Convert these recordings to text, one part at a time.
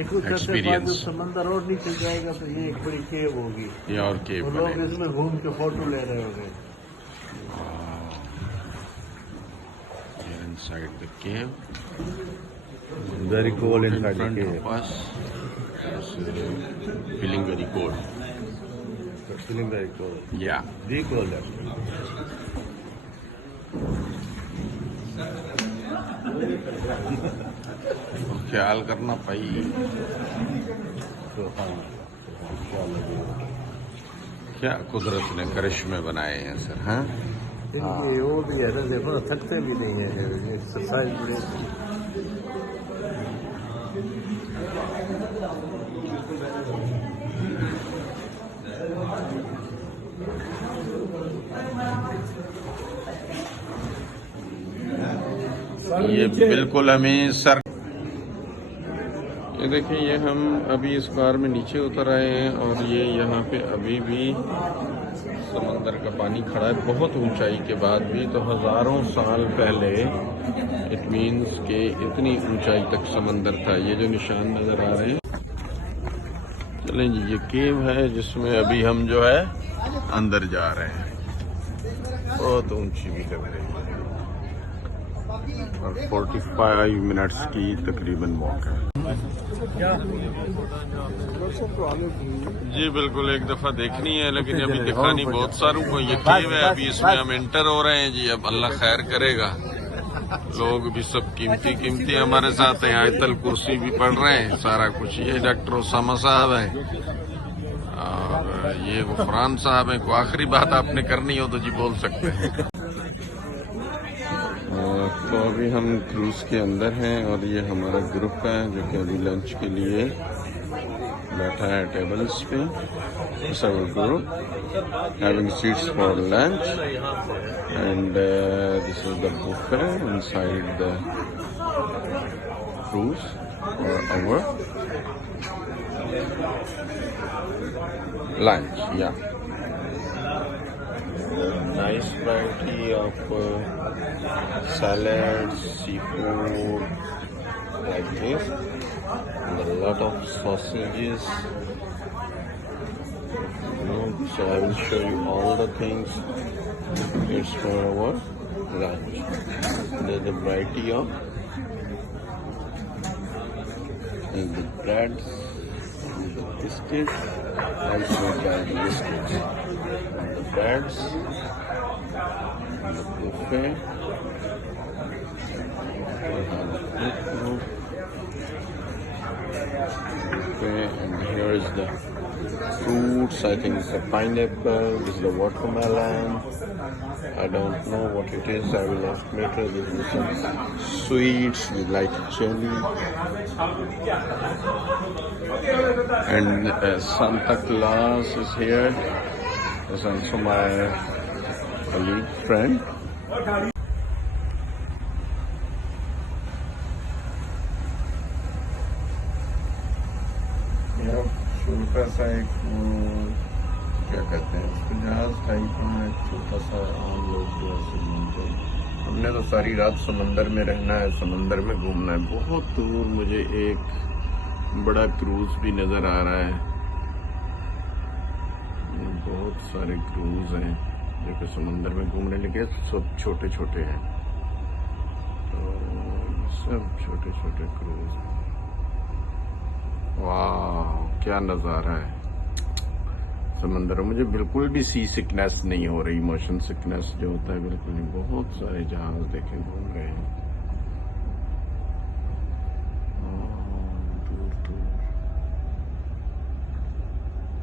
एक्सपीरियंस। समंदर और नीचे जाएगा तो ये एक बड़ी केव होगी, ये और केव और लोग इसमें घूम के फोटो ले रहे होंगे। inside the cave. Very cold In inside the front cave. of us is feeling very cold. Feeling very cold. Yeah. The cold actually. ख्याल करना भाई। क्या कुदरत ने करिश्मे बनाए हैं सर। हाँ, इनकी वो भी है ना, देखो ना, थकते भी नहीं है, एक्सरसाइज भी। ये बिल्कुल हमें सर, ये देखिए, ये हम अभी इस कार में नीचे उतर आए हैं और ये यहाँ पे अभी भी समंदर का पानी खड़ा है, बहुत ऊंचाई के बाद भी। तो हजारों साल पहले, इट मीन्स के इतनी ऊंचाई तक समंदर था। ये जो निशान नजर आ रहे हैं, चलें जी, ये केव है जिसमें अभी हम जो है अंदर जा रहे हैं। बहुत ऊंची भी लग रही है और 45 मिनट्स की तकरीबन वॉक है। जी बिल्कुल, एक दफा देखनी है, लेकिन अभी दिखा नहीं बहुत सारों को। ये केव है, अभी इसमें हम एंटर हो रहे हैं जी। अब अल्लाह खैर करेगा, लोग भी सब कीमती हमारे साथ हैं। आयतल कुर्सी भी पढ़ रहे हैं, सारा कुछ। ये डॉक्टर ओसामा साहब हैं और ये गुफरान साहब हैं। कोई आखिरी बात आपने करनी हो तो जी बोल सकते हैं। तो अभी हम क्रूज के अंदर हैं और ये हमारा ग्रुप है जो कि अभी लंच के लिए बैठा है टेबल्स पे। This our group having seats for lunch and this is the buffet inside the cruise और our lunch. Yeah nice variety of salads, seafood, like this, and a lot of sausages. So I will show you all the things. It's for our lunch. There's a variety of the breads, the biscuits, also the biscuits. The breads, the buffet, and here is the fruits. I think it's a pineapple, this is the watermelon. I don't know what it is, I will ask later. This is some sweets, we like chili. And Santa Claus is here. This is also my colleague, friend. छोटा सा एक क्या कहते हैं इसको, जहाज टाइप में एक छोटा सा आम लोग जो ऐसे घूमते हैं। हमने तो सारी रात समंदर में रहना है, समंदर में घूमना है। बहुत दूर मुझे एक बड़ा क्रूज भी नजर आ रहा है। बहुत सारे क्रूज हैं जो कि समंदर में घूमने लगे, सब छोटे छोटे हैं। तो सब छोटे छोटे क्रूज हैं। वाह, क्या नज़ारा है समंदर। मुझे बिल्कुल भी सी सिकनेस नहीं हो रही, मोशन सिकनेस जो होता है बिल्कुल नहीं। बहुत सारे जहाज देखे घूम रहे हैं दूर दूर।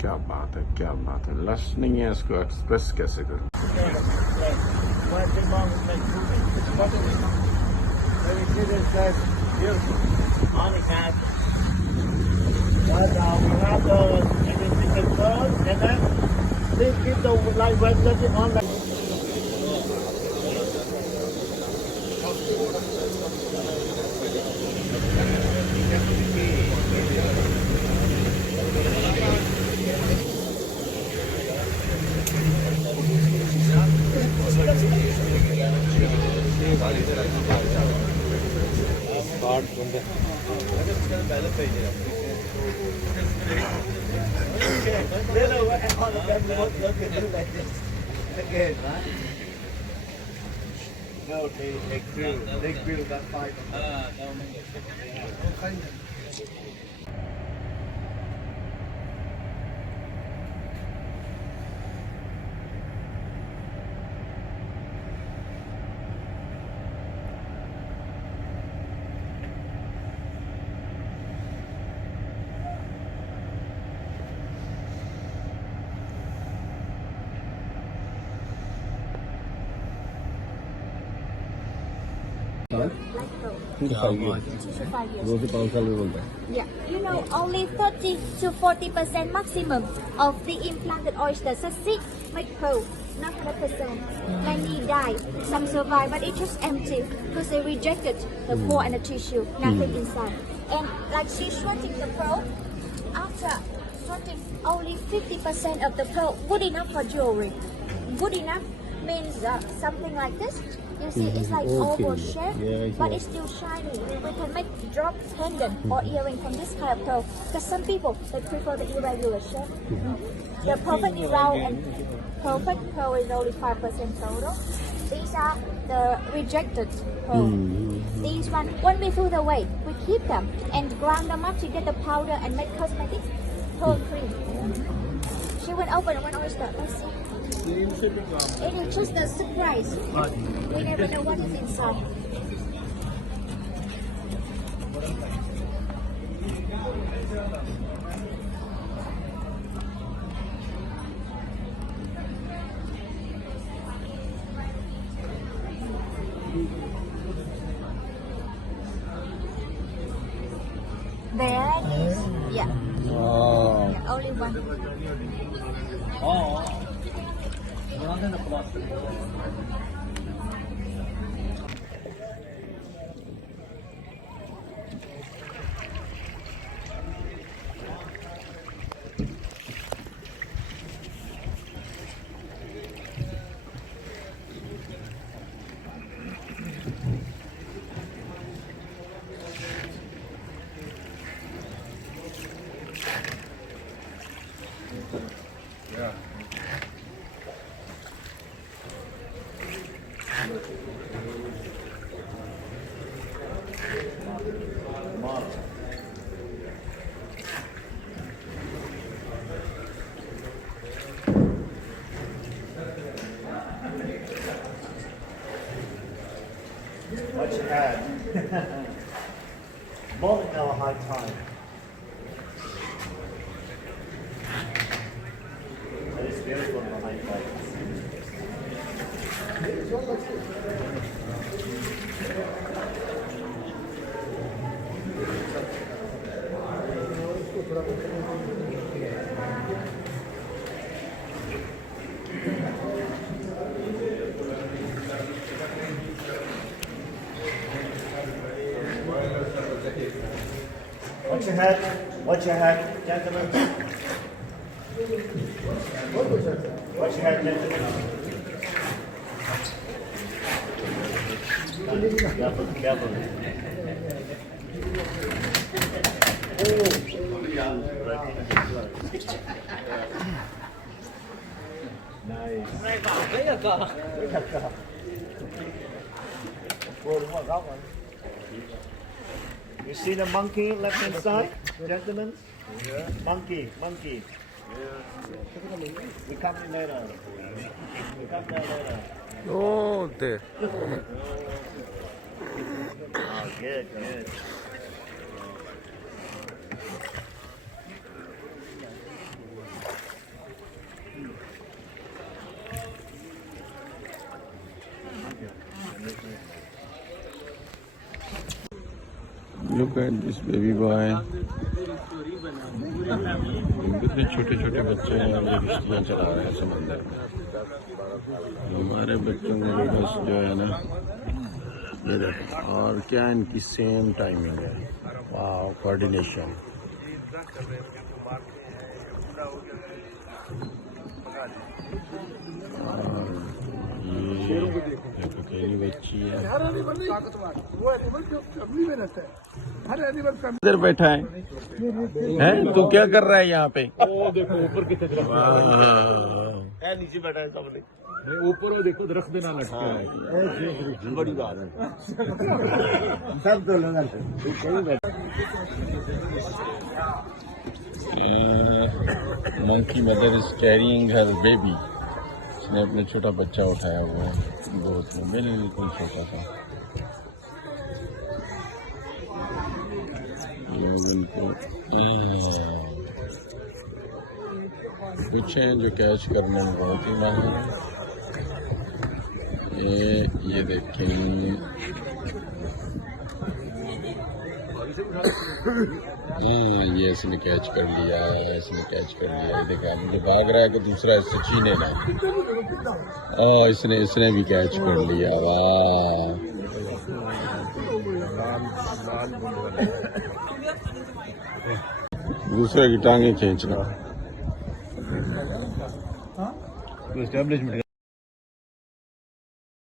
क्या बात है, क्या बात है। लश नहीं है, इसको एक्सप्रेस कैसे करूं। No, they grill that 5. Yeah, you know, only 30 to 40% maximum of the implanted oyster succeed make pearl, not 100%. Many die, some survive, but it's just empty because they rejected the core and the tissue, nothing inside. And like she's shredding the pearl, after shredding only 50% of the pearl, good enough for jewelry. Good enough means something like this. You see, it's like oval shape, but it's still shiny. We can make drop pendant or earring from this kind of pearl. Because some people, they prefer the irregular shape. The perfectly round and perfect pearl is only 5% total. These are the rejected pearl. These one, when we throw away, we keep them and grind them up to get the powder and make cosmetics. Pearl cream. She went open one oyster. Let's see. It is just a surprise. We never know what is inside. There is, yeah. Wow. Yeah, only one. What you had? More than our high time. That is beautiful on the high time. Watch your head, gentlemen. Watch your head, gentlemen. Careful, careful. You see the monkey left hand side, gentlemen? Yeah. Monkey. We come in later. We come there later. Oh, there. Oh, good. Look at this baby boy. कितने छोटे छोटे बच्चे हैं ये किश्तियाँ चला रहे हैं समंदर में. हमारे बच्चों में भी बस जो है ना ये देखो और क्या इनकी सेम टाइमिंग है. वाह कोऑर्डिनेशन. ये एक अकेली बच्ची है, इधर बैठा है। हैं तू क्या कर रहा है यहाँ पे? वो देखो ऊपर कितने वाह। नीचे बैठा है सामने, ऊपर वो देखो दरख्त देना लटका है, बड़ी बात है। सब तो लोग मंकी मदर इज कैरिंग हर बेबी। उसने अपना छोटा बच्चा उठाया हुआ है, बहुत बिल्कुल छोटा सा। लोग उनको कुछ हैं जो कैच करने में बहुत ही माहिर हैं। ये देखें, हाँ ये इसने कैच कर लिया, इसने कैच कर लिया। ये देखा मुझे भाग रहा है कि दूसरा इससे छीने ना। इसने भी कैच कर लिया। वाह, दूसरे की टांगे खींचना। एस्टेब्लिशमेंट